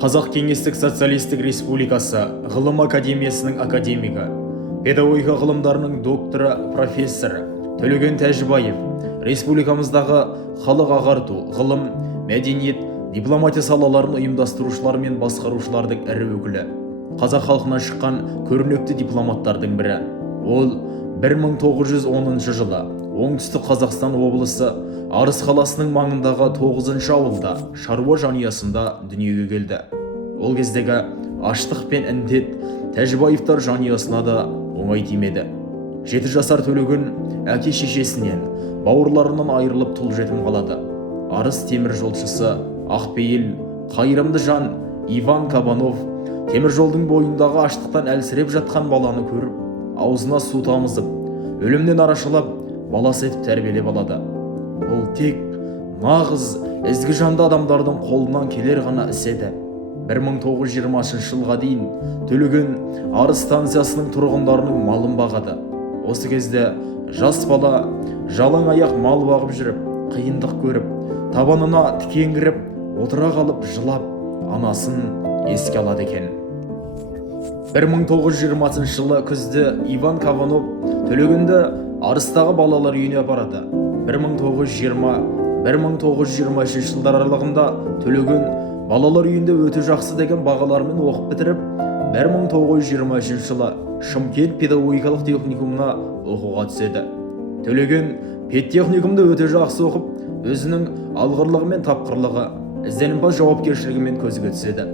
Қазақ Кеңестік Социалистік Республикасы Ғылым Академиясының академигі, педагогика ғылымдарының докторы, профессор Төлеген Тәжібаев, республикамыздағы халық ағарту, ғылым, мәдениет, дипломатия салаларын ұйымдастырушылар мен басқарушылардың ірі өкілі, қазақ халқына шыққан көрнекті дипломаттардың бірі. Ол 1910 жылы оңтүстік Қазақстан облысы Арыс қаласының маңындағы 9 ауылда шаруа жанұясында дүниеге келді. Ол кездегі аштық пен індет Тәжібаевтар жанұясына да оңай тимеді. 7 жасар Төлеген әке шешесінен, бауырларынан айырылып тұл жетім қалады. Арыс темір жолшысы Ақпейіл, қайырымды жан Иван Кабанов темір жолдың бойындағы аштықтан әлсіреп жатқан баланы көріп, аузына су тамызып, өлімнен арашалап, баласы етіп тәрбиелеп алады. Ол тек нағыз ізгі жанды адамдардың қолынан келер ғана іс еді. 1920 жылға дейін Төлеген Арыс станциясының тұрғындарының малын бағады. Осы кезде жас бала жалаң аяқ мал бағып жүріп, қиындық көріп, табанына тікеңгіріп, отыра қалып жылап, анасын еске алады екен. 1920 жылы күзде Иван Кабанов Төлегенді Арыстағы балалар үйіне апарады. 1920-1923 жылдар аралығында Төлеген балалар үйінде өте жақсы деген бағалармен оқып бітіріп, 1923 жылы Шымкент педагогикалық техникумына оқуға түседі. Төлеген педтехникумды өте жақсы оқып, өзінің алғырлығы мен тапқырлығы, ізденімпаз жауапкершілігімен көзге түседі.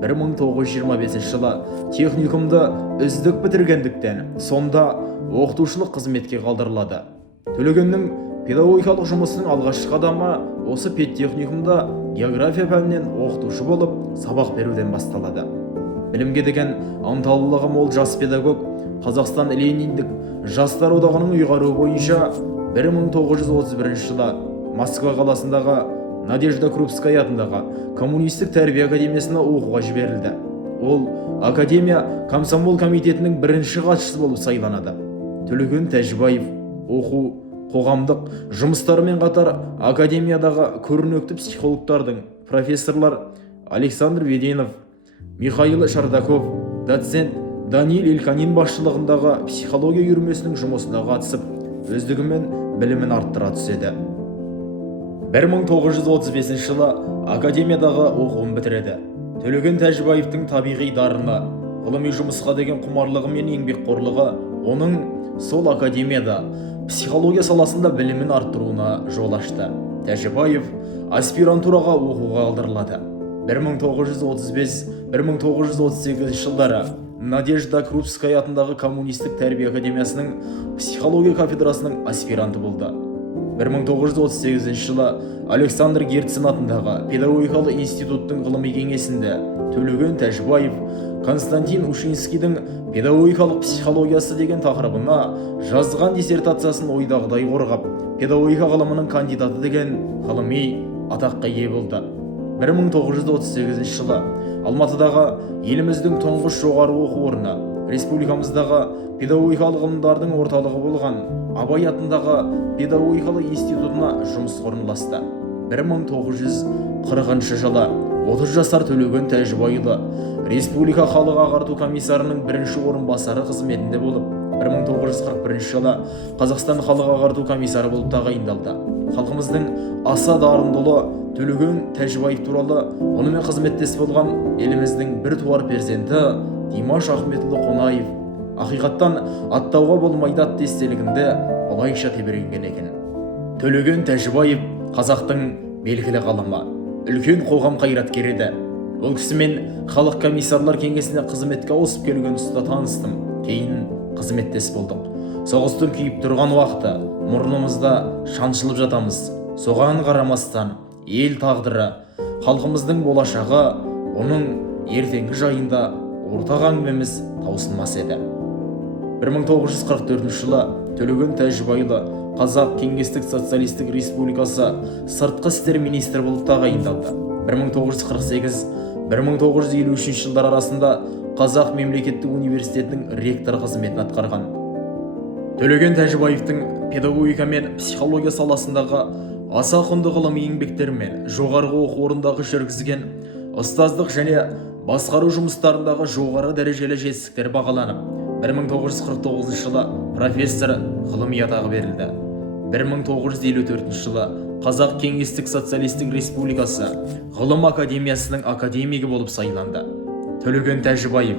1925 жылы техникумды үздік бітіргендіктен сонда оқытушылық қызметке қалдырылады. Төлегеннің педагогикалық жұмысының алғашқы қадамы осы педтехникумда география пәнінен оқытушы болып сабақ беруден басталады. Білімге деген ынталылығы мол жас педагог Қазақстан Лениндік жастар одағының ұйғаруы бойынша 1931 жылы Москва қаласындағы Надежда Крупская атындағы коммунистік тәрбие академиясына оқуға жіберілді. Ол академия комсомол комитетінің бірінші хатшысы болып сайланады. Төлеген Тәжібаев оқу, қоғамдық жұмыстарымен қатар академиядағы көрнекті психологтардың, профессорлар Александр Веденов, Михаил Шардаков, доцент Даниил Илканин басшылығындағы психология үйірмесінің жұмысына қатысып, өздігімен білімін арттыра түседі. 1935 жылы академиядағы оқуын бітіреді. Төлеген Тәжібаевтың табиғи дарыны, ғылыми жұмысқа деген құмарлығы мен еңбекқорлығы оның сол академияда психология саласында білімін арттыруына жол ашты. Тәжібаев аспирантураға оқуға қалдырылады. 1935-1938 жылдары Надежда Крупская атындағы коммунистік тәрбие академиясының психология кафедрасының аспиранты болды. 1938 жылы Александр Герцен атындағы педагогикалық институттың ғылыми кеңесінде Төлеген Тәжібаев Константин Ушинскийдің педагогикалық психологиясы деген тақырыбына жазған диссертациясын ойдағыдай қорғап, педагогика ғылымының кандидаты деген ғылыми атаққа ие болды. 1938 жылы Алматыдағы еліміздің тұңғыш жоғары оқу орны, республикамыздағы педагогикалық ғылымдардың орталығы болған Абай атындағы педагогикалық институтына жұмысқа орналасты. 1940 жылы 30 жасар Төлеген Тәжібайұлы республика халық ағарту комиссарының бірінші орынбасары қызметінде болып, 1941 жылы Қазақстан халық ағарту комиссары болып тағайындалды. Халқымыздың аса дарындылы Төлеген Тәжібаев туралы онымен қызметтес болған еліміздің бір туар перзенті Димаш Ахметұлы Қонаев ақиқаттан аттауға болмайды атты естелігінде олайша тебіренген екен. Төлеген Тәжібаев қазақтың белгілі ғалымы, үлкен қоғам қайраткері еді. Ол кісімен халық комиссарлар кеңесіне қызметке ауысып келген тұста таныстым. Кейін қызметтес болдық. Соғыстың күйіп тұрған уақыты мұрнымызда шаншылып жатамыз. Соған қарамастан ел тағдыры, халқымыздың болашағы, оның ертеңгі жайында ортақ әңгімеміз таусылмас еді. 1944 жылы Төлеген Тәжібайұлы Қазақ Кеңестік Социалистік Республикасы сыртқы істер министрі болып тағайындалды. 1948-1953 жылдар арасында Қазақ мемлекеттік университетінің ректор қызметін атқарған. Төлеген Тәжібаевтың педагогика мен психология саласындағы аса құнды ғылыми еңбектермен жоғарғы оқу орындағы жүргізген ұстаздық және басқару жұмыстарындағы жоғары дәрежелі жетістіктер бағаланып, 1949 жылы профессор ғылыми атағы берілді. 1954 жылы Қазақ Кеңестік Социалистік Республикасы Ғылым Академиясының академигі болып сайланды. Төлеген Тәжібаев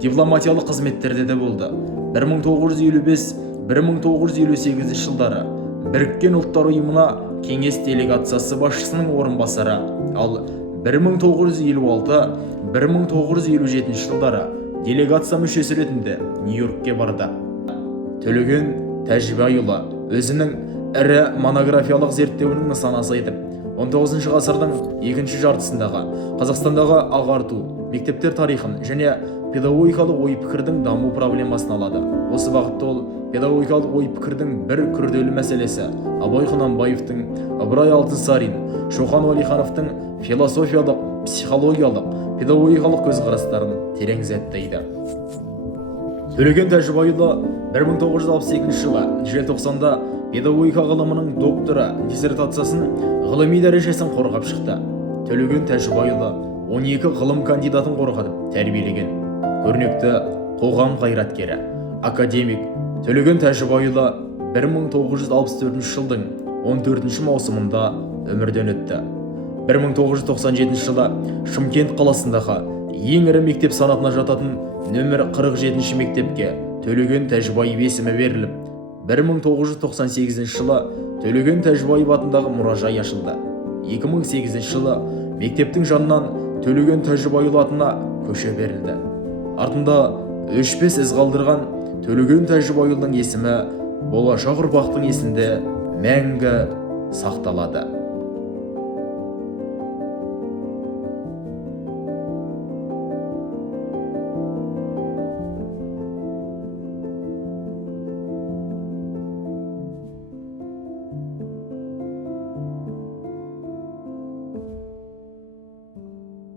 дипломатиялық қызметтерде де болды. 1955-1958 жылдары Біріккен ұлттар ұйымына кеңес делегациясы басшысының орынбасары, ал 1956-1957 жылдары делегация мүшесі ретінде Нью-Йоркке барды. Төлеген Тәжібайұлы өзінің ірі монографиялық зерттеуінің нысанасы етіп, 19 ғасырдың екінші жартысындағы Қазақстандағы ағарту, мектептер тарихын және педагогикалық ой-пікірдің даму проблемасын алады. Осы бағытта ол педагогикалық ой-пікірдің бір күрделі мәселесі Абай Құнанбаевтың, Ыбырай Алтынсарин, Шоқан Уәлихановтың философиялық, психологиялық, педагогикалық көзқарастарын терең зерттейді. Төлеген Тәжібайұлы 1962 жылы желтоқсанда педагогика ғылымының докторы диссертациясын ғылыми дәрежесін қорғап шықты. Төлеген Тәжібайұлы 12 ғылым кандидатын қорғатып тәрбиелеген көрнекті қоғам қайраткері, академик Төлеген Тәжібайұлы 1964 жылдың 14 маусымында өмірден өтті. 1997 жылы Шымкент қаласындағы ең ірі мектеп санатына жататын нөмір 47 мектепке Төлеген Тәжібаев есімі беріліп, 1998 жылы Төлеген Тәжібаев атындағы мұражай ашылды. 2008 жылы мектептің жанынан Төлеген Тәжібайұлы атына көше берілді. Артында өшпес із қалдырған Төлеген Тәжібайұлының есімі болашақ ұрпақтың есінде мәңгі сақталады.